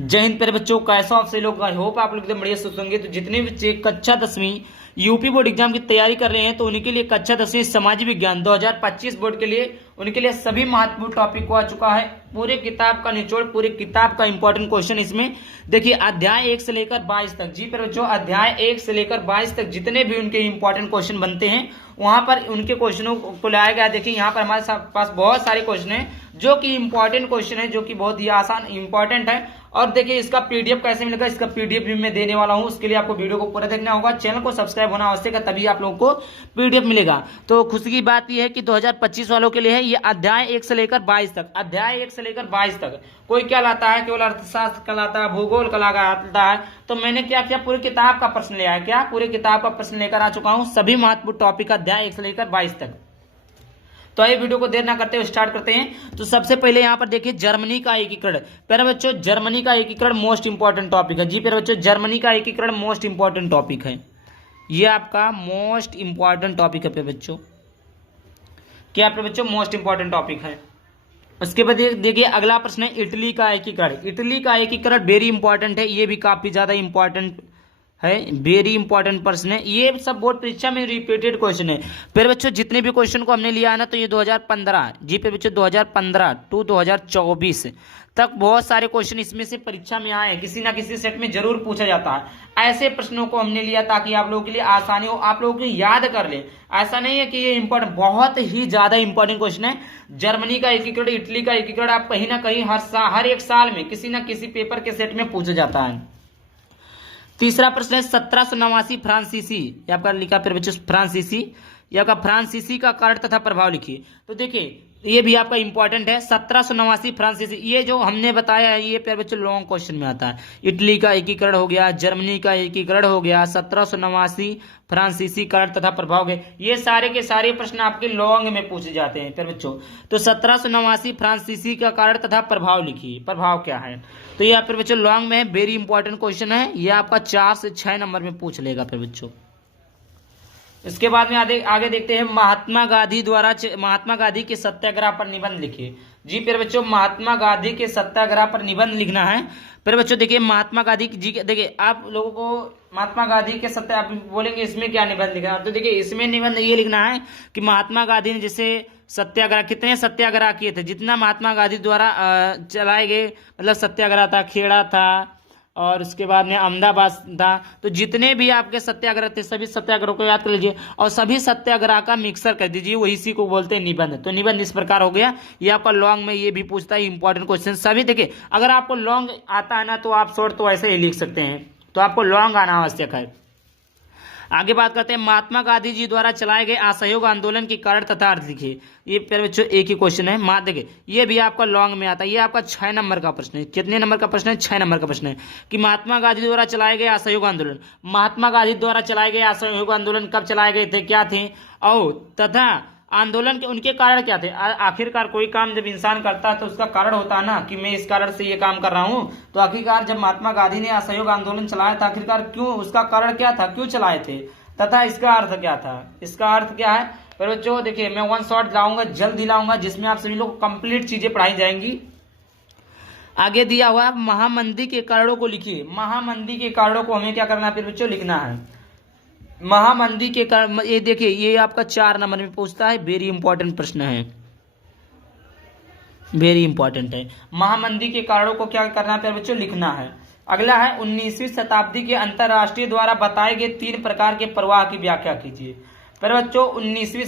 जय हिंद प्यारे बच्चों, कैसा आप सभी लोग। आई होप आप लोग एकदम बढ़िया सुस्त होंगे। तो जितने बच्चे कक्षा 10वीं यूपी बोर्ड एग्जाम की तैयारी कर रहे हैं तो उनके लिए कक्षा 10वीं सामाजिक विज्ञान 2025 बोर्ड के लिए उनके लिए सभी महत्वपूर्ण टॉपिक को आ चुका है। पूरे किताब का निचोड़, पूरे किताब का इंपॉर्टेंट क्वेश्चन इसमें देखिए। अध्याय 1 से लेकर 22 तक, जी प्यारे बच्चों, अध्याय 1 से लेकर 22 तक जितने भी उनके इंपॉर्टेंट क्वेश्चन बनते हैं वहां पर उनके क्वेश्चनों को लाया गया। देखिए यहाँ पर हमारे पास बहुत सारे क्वेश्चन हैं जो कि इंपॉर्टेंट क्वेश्चन है, जो कि बहुत ही आसान इंपॉर्टेंट है। और देखिए इसका पीडीएफ कैसे मिलेगा, इसका पीडीएफ भी मैं देने वाला हूं। उसके लिए आपको वीडियो को पूरा देखना होगा, चैनल को सब्सक्राइब होना आवश्यक है, तभी आप लोगों को पीडीएफ मिलेगा। तो खुशी की बात यह है कि 2025 वालों के लिए है ये अध्याय 1 से लेकर 22 तक। अध्याय 1 से लेकर 22 तक कोई क्या लाता है, केवल अर्थशास्त्र का लाता है, भूगोल का लाता है। तो मैंने क्या किया, पूरी किताब का प्रश्न ले आया। क्या पूरी किताब का प्रश्न लेकर आ चुका हूं, सभी महत्वपूर्ण टॉपिक अध्याय 1 से लेकर 22 तक। तो ये वीडियो को देर ना करते हुए स्टार्ट करते हैं। तो सबसे पहले यहाँ पर देखिए जर्मनी का एकीकरण। प्यारे बच्चों, जर्मनी का एकीकरण मोस्ट इंपॉर्टेंट टॉपिक है। जी प्यारे बच्चों, जर्मनी का एकीकरण मोस्ट इंपॉर्टेंट टॉपिक है। ये आपका मोस्ट इंपॉर्टेंट टॉपिक है प्यारे बच्चों। क्या प्यारे बच्चों, मोस्ट इंपॉर्टेंट टॉपिक है। उसके बाद देखिए अगला प्रश्न है इटली का एकीकरण। इटली का एकीकरण वेरी इंपॉर्टेंट है, ये भी काफी ज्यादा इंपॉर्टेंट है, वेरी इंपॉर्टेंट प्रश्न है। ये सब बोर्ड परीक्षा में रिपीटेड क्वेश्चन है। फिर बच्चों जितने भी क्वेश्चन को हमने लिया है ना, तो ये 2015 जी पे बच्चों 2015 टू 2024 तक बहुत सारे क्वेश्चन इसमें से परीक्षा में आए, किसी ना किसी सेट में जरूर पूछा जाता है। ऐसे प्रश्नों को हमने लिया ताकि आप लोगों के लिए आसानी हो, आप लोगों को याद कर ले। ऐसा नहीं है कि ये इंपॉर्टेंट, बहुत ही ज्यादा इंपॉर्टेंट क्वेश्चन है। जर्मनी का एकीकरण, इटली का एकीकरण आप कहीं ना कहीं हर एक साल में किसी ना किसी पेपर के सेट में पूछा जाता है। तीसरा प्रश्न है 1789 फ्रांसीसी, ये आपका लिखा फिर बच्चों फ्रांसीसी, ये आपका फ्रांसीसी का कारण तथा प्रभाव लिखिए। तो देखिए ये भी आपका इंपॉर्टेंट है। 1789 फ्रांसीसी, ये जो हमने बताया है ये प्यारे बच्चों लॉन्ग क्वेश्चन में आता है। इटली का एकीकरण हो गया, जर्मनी का एकीकरण हो गया, 1789 फ्रांसीसी कारण तथा प्रभाव गए, ये सारे के सारे प्रश्न आपके लॉन्ग में पूछे जाते हैं प्यारे बच्चों। तो 1789 फ्रांसीसी का कारण तथा प्रभाव लिखिए, प्रभाव क्या है। तो ये प्यारे बच्चों लॉन्ग में वेरी इंपॉर्टेंट क्वेश्चन है, ये आपका 4 से 6 नंबर में पूछ लेगा प्यारे बच्चों। इसके बाद में आगे देखते हैं महात्मा गांधी के सत्याग्रह पर निबंध लिखिए। जी प्यारे बच्चों, महात्मा गांधी के सत्याग्रह पर निबंध लिखना है। प्यारे बच्चों देखिए महात्मा गांधी जी, देखिए आप लोगों को महात्मा गांधी के आप बोलेंगे इसमें क्या निबंध लिखना है, तो देखिए इसमें निबंध ये लिखना है कि महात्मा गांधी ने जैसे सत्याग्रह, कितने सत्याग्रह किए थे, जितना महात्मा गांधी द्वारा चलाए गए, मतलब सत्याग्रह था, खेड़ा था और उसके बाद में अहमदाबाद था, तो जितने भी आपके सत्याग्रह थे सभी सत्याग्रह को याद कर लीजिए और सभी सत्याग्रह का मिक्सर कर दीजिए, वही इसी को बोलते हैं निबंध। तो निबंध इस प्रकार हो गया। ये आपका लॉन्ग में ये भी पूछता है इंपॉर्टेंट क्वेश्चन सभी। देखिए अगर आपको लॉन्ग आता है ना तो आप शॉर्ट तो ऐसे ही लिख सकते हैं, तो आपको लॉन्ग आना आवश्यक है। आगे बात करते हैं महात्मा गांधी जी द्वारा चलाए गए असहयोग आंदोलन के कारण तथा अर्थ लिखिए। ये प्यारे बच्चों एक ही क्वेश्चन है, देखिए ये भी आपका लॉन्ग में आता है। ये आपका 6 नंबर का प्रश्न है। कितने नंबर का प्रश्न है, 6 नंबर का प्रश्न है कि महात्मा गांधी द्वारा चलाए गए असहयोग आंदोलन। महात्मा गांधी द्वारा चलाए गए असहयोग आंदोलन कब चलाए गए थे, क्या थे, और तथा आंदोलन के उनके कारण क्या थे। आखिरकार कोई काम जब इंसान करता है तो उसका कारण होता है ना कि मैं इस कारण से ये काम कर रहा हूं। तो आखिरकार जब महात्मा गांधी ने असहयोग आंदोलन चलाया था, आखिरकार क्यों, उसका कारण क्या था, क्यों चलाए थे, तथा इसका अर्थ क्या था। इसका अर्थ क्या है पर बच्चों, देखिए मैं वन शॉट लाऊंगा, जल्द लाऊंगा, जिसमें आप सभी लोग कंप्लीट चीजें पढ़ाई जाएंगी। आगे दिया हुआ महामंदी के कारणों को लिखिए। महामंदी के कारणों को हमें क्या करना है फिर बच्चों, लिखना है। महामंदी के कारण, ये देखिए ये आपका 4 नंबर में पूछता है, वेरी इंपॉर्टेंट प्रश्न है, वेरी इंपॉर्टेंट है। महामंदी के कारणों को क्या करना है बच्चों, लिखना है। अगला है 19वीं शताब्दी के अंतरराष्ट्रीय द्वारा बताए गए 3 प्रकार के प्रवाह की व्याख्या कीजिए। पर बच्चों 19वीं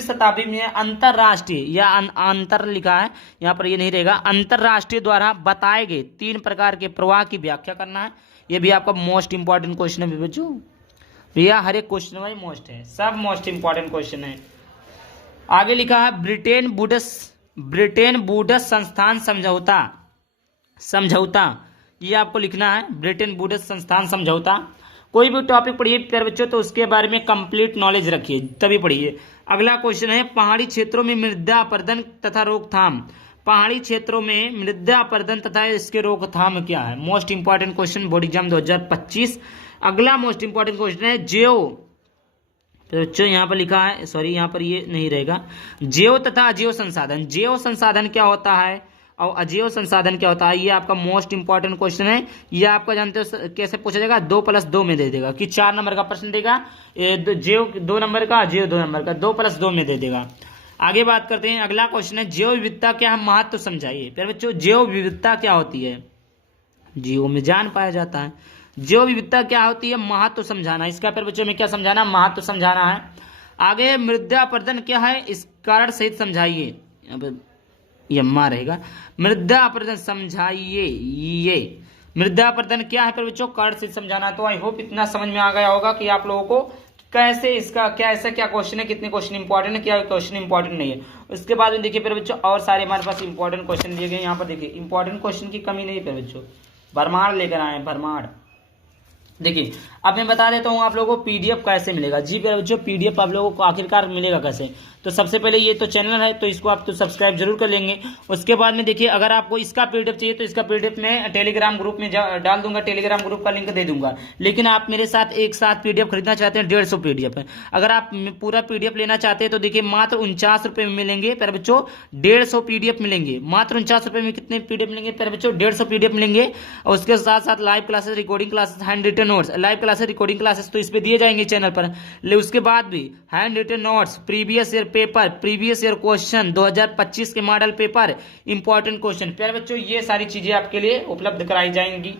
शताब्दी में अंतरराष्ट्रीय या अंतर लिखा है यहाँ पर, ये नहीं रहेगा, अंतरराष्ट्रीय द्वारा बताए गए 3 प्रकार के प्रवाह की व्याख्या करना है। ये भी आपका मोस्ट इंपॉर्टेंट क्वेश्चन है बच्चों, भैया हर एक क्वेश्चन भाई मोस्ट है, सब मोस्ट इंपॉर्टेंट क्वेश्चन है। आगे लिखा है ब्रिटेन वुड्स संस्थान समझौता, ये आपको लिखना है, ब्रिटेन वुड्स संस्थान समझौता। कोई भी टॉपिक पढ़िए प्यारे बच्चों तो उसके बारे में कंप्लीट नॉलेज रखिए तभी पढ़िए। अगला क्वेश्चन है पहाड़ी क्षेत्रों में मृदा अपरदन तथा रोकथाम। पहाड़ी क्षेत्रों में मृदा अपरदन तथा इसके रोकथाम क्या है, most important question board exam 2025। अगला मोस्ट इंपॉर्टेंट क्वेश्चन है तो बच्चों यहाँ पर लिखा है, सॉरी यहाँ पर ये नहीं रहेगा, जैव तथा अजैव संसाधन। जैव संसाधन क्या होता है और अजैव संसाधन क्या होता है, ये आपका मोस्ट इंपॉर्टेंट क्वेश्चन है। ये आपका जानते हो कैसे पूछा जाएगा, 2+2 में दे देगा कि 4 नंबर का प्रश्न देगा, जैव 2 नंबर का, अजैव 2 नंबर का, 2+2 में दे देगा। आगे बात करते हैं, अगला क्वेश्चन है जैव विविधता क्या है, महत्व समझाइए। फिर बच्चों जैव विविधता क्या होती है, जीवों में जान पाया जाता है। जैव विविधता क्या होती है, महत्व समझाना, इसका फिर बच्चों में क्या समझाना, महत्व समझाना है। आगे मृदा अपरदन क्या है, इस कारण सहित समझाइए। अब यम्मा रहेगा, मृदा अपरदन समझाइए। ये मृदा अपरदन क्या है फिर बच्चों, कारण सहित समझाना। तो आई होप इतना समझ में आ गया होगा कि आप लोगों को कैसे इसका क्या ऐसा क्या क्वेश्चन है, कितने क्वेश्चन इंपॉर्टेंट है, क्या क्वेश्चन इंपॉर्टेंट नहीं है। उसके बाद में देखिए फिर बच्चों और सारे हमारे पास इंपॉर्टेंट क्वेश्चन दिए गए। यहाँ पर देखिए इंपॉर्टेंट क्वेश्चन की कमी नहीं है फिर बच्चों, भरमार लेकर आए हैं, भरमार। देखिए अब मैं बता देता हूँ आप लोगों को पीडीएफ कैसे मिलेगा। जी मेरे बच्चों पीडीएफ आप लोगों को आखिरकार मिलेगा कैसे, तो सबसे पहले ये तो चैनल है तो इसको आप तो सब्सक्राइब जरूर कर लेंगे। उसके बाद में देखिए अगर आपको इसका पीडीएफ चाहिए तो इसका पीडीएफ मैं टेलीग्राम ग्रुप में डाल दूंगा, टेलीग्राम ग्रुप का लिंक दे दूंगा। लेकिन आप मेरे साथ एक साथ पीडीएफ खरीदना चाहते हैं, 150 पीडीएफ है। अगर आप पूरा पीडीएफ लेना चाहते हैं तो देखिए मात्र 49 रुपए में मिलेंगे प्यारे बच्चों, 150 पीडीएफ मिलेंगे। मात्र 49 रुपए में कितने पीडीएफ मिलेंगे प्यारे बच्चों, 150 पीडीएफ मिलेंगे। और उसके साथ साथ live classes, recording classes, handwritten notes, live classes recording classes तो इस पे दिए जाएंगे चैनल पर। ले उसके बाद भी handwritten notes, previous year paper, previous year question, 2025 के मॉडल पेपर, इंपॉर्टेंट क्वेश्चन, प्यारे बच्चों ये सारी चीजें आपके लिए उपलब्ध कराई जाएंगी,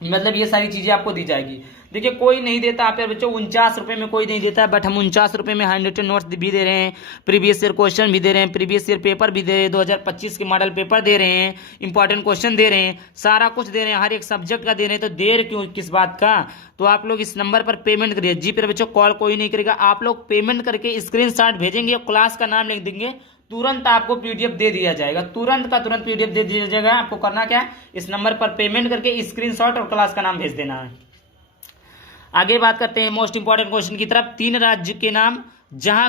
मतलब ये सारी चीजें आपको दी जाएगी। देखिए कोई नहीं देता आप बच्चों, 49 रुपए में कोई नहीं देता, बट हम 49 रुपए में हैंड रिटन नोट्स भी दे रहे हैं, प्रीवियस ईयर क्वेश्चन भी दे रहे हैं, प्रीवियस ईयर पेपर भी दे रहे हैं, 2025 के मॉडल पेपर दे रहे हैं, इंपॉर्टेंट क्वेश्चन दे रहे हैं, सारा कुछ दे रहे हैं, हर एक सब्जेक्ट का दे रहे हैं। तो देर क्यों किस बात का, तो आप लोग इस नंबर पर पेमेंट करिए। जी प्यारे बच्चों कॉल कोई नहीं करेगा, आप लोग पेमेंट करके स्क्रीनशॉट भेजेंगे, क्लास का नाम लिख देंगे, तुरंत आपको पीडीएफ दे दिया जाएगा, तुरंत का तुरंत पीडीएफ दे दिया जाएगा। आपको करना क्या है, इस नंबर पर पेमेंट करके स्क्रीनशॉट और क्लास का नाम भेज देना है। आगे बात करते हैं मोस्ट इंपॉर्टेंट क्वेश्चन की तरफ। 3 राज्य के नाम जहां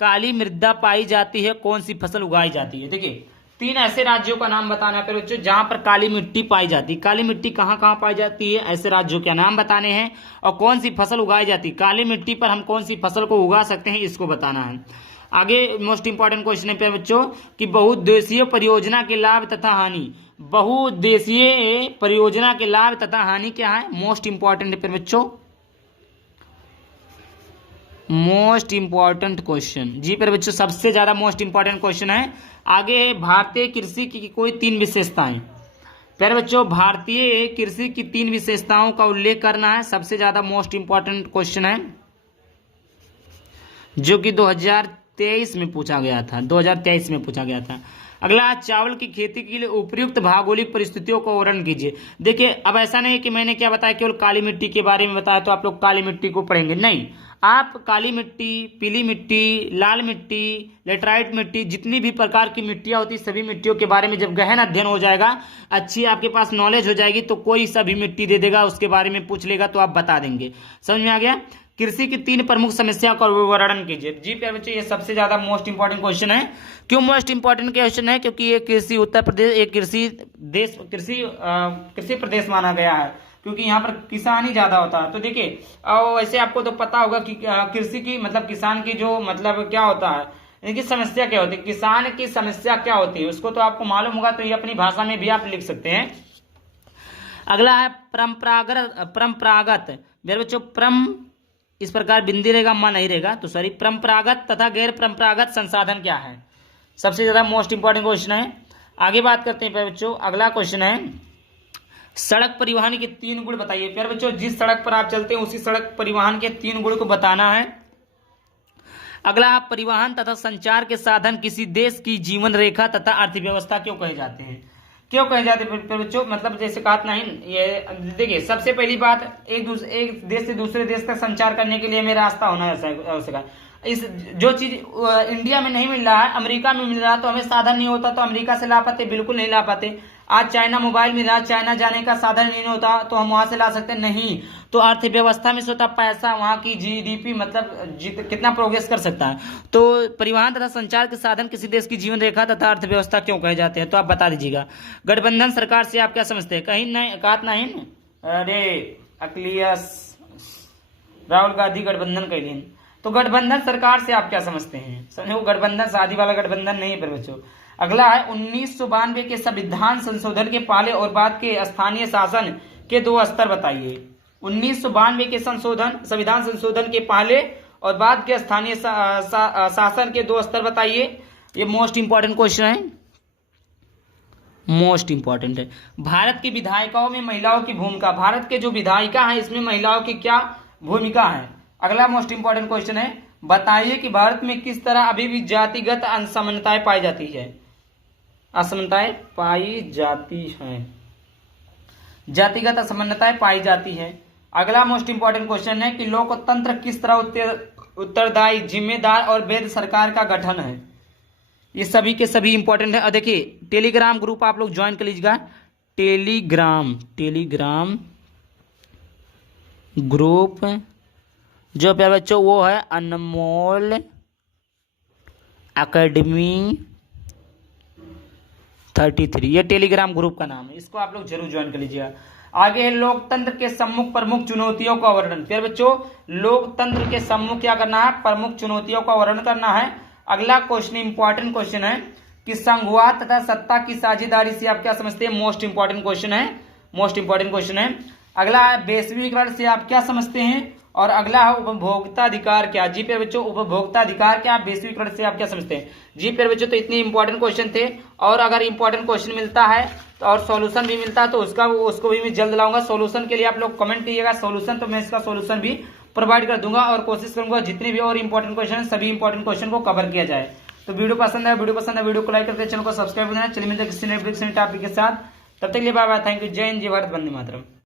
काली मृदा पाई जाती है, कौन सी फसल उगाई जाती है। देखिए 3 ऐसे राज्यों का नाम बताना है बच्चों जहां पर काली मिट्टी पाई जाती है। काली मिट्टी कहां कहां पाई जाती है, ऐसे राज्यों के नाम बताने हैं, और कौन सी फसल उगाई जाती है, काली मिट्टी पर हम कौन सी फसल को उगा सकते हैं, इसको बताना है। आगे मोस्ट इंपॉर्टेंट क्वेश्चन है पे बच्चों कि बहुउद्देशीय परियोजना के लाभ तथा हानि, बहुउद्देशीय परियोजना के लाभ तथा हानि क्या है, मोस्ट इंपॉर्टेंट है पे बच्चों, मोस्ट इंपॉर्टेंट क्वेश्चन। जी पर बच्चों सबसे ज्यादा मोस्ट इंपॉर्टेंट क्वेश्चन है। आगे भारतीय कृषि की कोई 3 विशेषताएं, प्यारे बच्चों भारतीय कृषि की 3 विशेषताओं का उल्लेख करना है, सबसे ज्यादा मोस्ट इंपॉर्टेंट क्वेश्चन है, जो कि 2023 में पूछा गया था, 2023 में पूछा गया था। अगला चावल की खेती के लिए उपयुक्त भौगोलिक परिस्थितियों को वर्णन कीजिए। देखिए अब ऐसा नहीं है कि मैंने क्या बताया केवल काली मिट्टी के बारे में बताया तो आप लोग काली मिट्टी को पढ़ेंगे, नहीं, आप काली मिट्टी, पीली मिट्टी, लाल मिट्टी, लेटराइट मिट्टी, जितनी भी प्रकार की मिट्टियां होती सभी मिट्टियों के बारे में जब गहन अध्ययन हो जाएगा, अच्छी आपके पास नॉलेज हो जाएगी, तो कोई सभी मिट्टी दे देगा, उसके बारे में पूछ लेगा तो आप बता देंगे। समझ में आ गया। कृषि की 3 प्रमुख समस्या का वर्णन कीजिए। जी प्यारे बच्चों ये सबसे ज्यादा मोस्ट इंपॉर्टेंट क्वेश्चन है। क्यों मोस्ट इंपॉर्टेंट क्वेश्चन है, क्योंकि ये कृषि उत्तर प्रदेश एक कृषि प्रदेश माना गया है, क्योंकि यहाँ पर किसान ही ज्यादा होता है। तो देखिए वैसे आपको तो पता होगा कि कृषि की मतलब किसान की जो मतलब क्या होता है, इनकी समस्या क्या होती है, किसान की समस्या क्या होती है उसको तो आपको मालूम होगा, तो ये अपनी भाषा में भी आप लिख सकते हैं। अगला है परंपरागत मेरे बच्चों, इस प्रकार बिंदी रहेगा, मा नहीं रहेगा, तो सॉरी, परंपरागत तथा गैर परंपरागत संसाधन क्या है, सबसे ज्यादा मोस्ट इंपॉर्टेंट क्वेश्चन है। आगे बात करते हैं प्यारे बच्चों, अगला क्वेश्चन है सड़क परिवहन के 3 गुण बताइए। प्यारे बच्चों जिस सड़क पर आप चलते हैं उसी सड़क परिवहन के 3 गुण को बताना है। अगला परिवहन तथा संचार के साधन किसी देश की जीवन रेखा तथा अर्थव्यवस्था क्यों कहे जाते हैं, क्यों कहे जाते हैं बच्चों, मतलब जैसे कहा नहीं, ये देखिए सबसे पहली बात एक देश से दूसरे देश तक संचार करने के लिए हमें रास्ता होना आवश्यक है। इस जो चीज इंडिया में नहीं मिल रहा है अमेरिका में मिल रहा है, तो हमें साधन नहीं होता तो अमेरिका से ला पाते, बिल्कुल नहीं ला पाते। आज चाइना मोबाइल मिल रहा है, चाइना जाने का साधन नहीं होता तो हम वहां से ला सकते नहीं, तो अर्थव्यवस्था में से होता पैसा, वहां की जीडीपी मतलब कितना प्रोग्रेस कर सकता है। तो परिवहन तथा संचार के साधन किसी देश की जीवन रेखा तथा अर्थव्यवस्था क्यों कहे जाते हैं, तो आप बता दीजिएगा। गठबंधन सरकार से आप क्या समझते हैं, कहीं नहीं कहा नहीं, अरे अखिलेश राहुल गांधी गठबंधन कह, तो गठबंधन सरकार से आप क्या समझते हैं, समझो गठबंधन शादी वाला गठबंधन नहीं है बच्चों। अगला है 1992 के संविधान संशोधन के पहले और बाद के स्थानीय शासन के दो स्तर बताइए। 1992 के संविधान संशोधन के पहले और बाद के स्थानीय शासन के दो स्तर बताइए। ये मोस्ट इंपॉर्टेंट क्वेश्चन है, मोस्ट इंपॉर्टेंट है। भारत की विधायिकाओं में महिलाओं की भूमिका, भारत के जो विधायिका हैं इसमें महिलाओं की क्या भूमिका है। अगला मोस्ट इंपॉर्टेंट क्वेश्चन है, बताइए कि भारत में किस तरह अभी भी जातिगत असमानताएं पाई जाती है। असमानताएं पाई जाती हैं, जातिगत असमानताएं पाई जाती है। अगला मोस्ट इंपॉर्टेंट क्वेश्चन है कि लोकतंत्र किस तरह उत्तरदायी, जिम्मेदार और वैध सरकार का गठन है। ये सभी के सभी इंपॉर्टेंट है। और देखिए टेलीग्राम ग्रुप आप लोग ज्वाइन कर लीजिएगा। टेलीग्राम ग्रुप जो पे बच्चों वो है अनमोल एकेडमी 33, ये टेलीग्राम ग्रुप का नाम है, इसको आप लोग जरूर ज्वाइन कर लीजिएगा। आगे है लोकतंत्र के सम्मुख प्रमुख चुनौतियों का वर्णन। फिर बच्चों लोकतंत्र के सम्मुख क्या करना है, प्रमुख चुनौतियों का वर्णन करना है। अगला क्वेश्चन इंपॉर्टेंट क्वेश्चन है कि संघवाद तथा सत्ता की साझेदारी से आप क्या समझते हैं। मोस्ट इंपॉर्टेंट क्वेश्चन है, मोस्ट इंपॉर्टेंट क्वेश्चन है। अगला है वैश्वीकरण से आप क्या समझते हैं। और अगला है उपभोक्ता अधिकार क्या। जी पे बच्चों उपभोक्ता अधिकार क्या, वैश्वीकरण से आप क्या समझते हैं। जी पे बच्चों तो इतने इंपॉर्टेंट क्वेश्चन थे। और अगर इंपॉर्टेंट क्वेश्चन मिलता है तो और सॉल्यूशन भी मिलता है तो उसको भी मैं जल्द लाऊंगा। सॉल्यूशन के लिए आप लोग कमेंट कीजिएगा सॉल्यूशन, तो मैं इसका सॉल्यूशन भी प्रोवाइड कर दूंगा और कोशिश करूंगा जितने भी और इंपॉर्टेंट क्वेश्चन है सभी इंपॉर्टेंट क्वेश्चन को कवर किया जाए। तो वीडियो पसंद है वीडियो को लाइक करके चैनल को सब्सक्राइब करना। चलिए मिलते हैं किसी नए टॉपिक के साथ, तब तक के लिए बाय बाय, थैंक यू, जय हिंद, जय भारत, वंदे मातरम।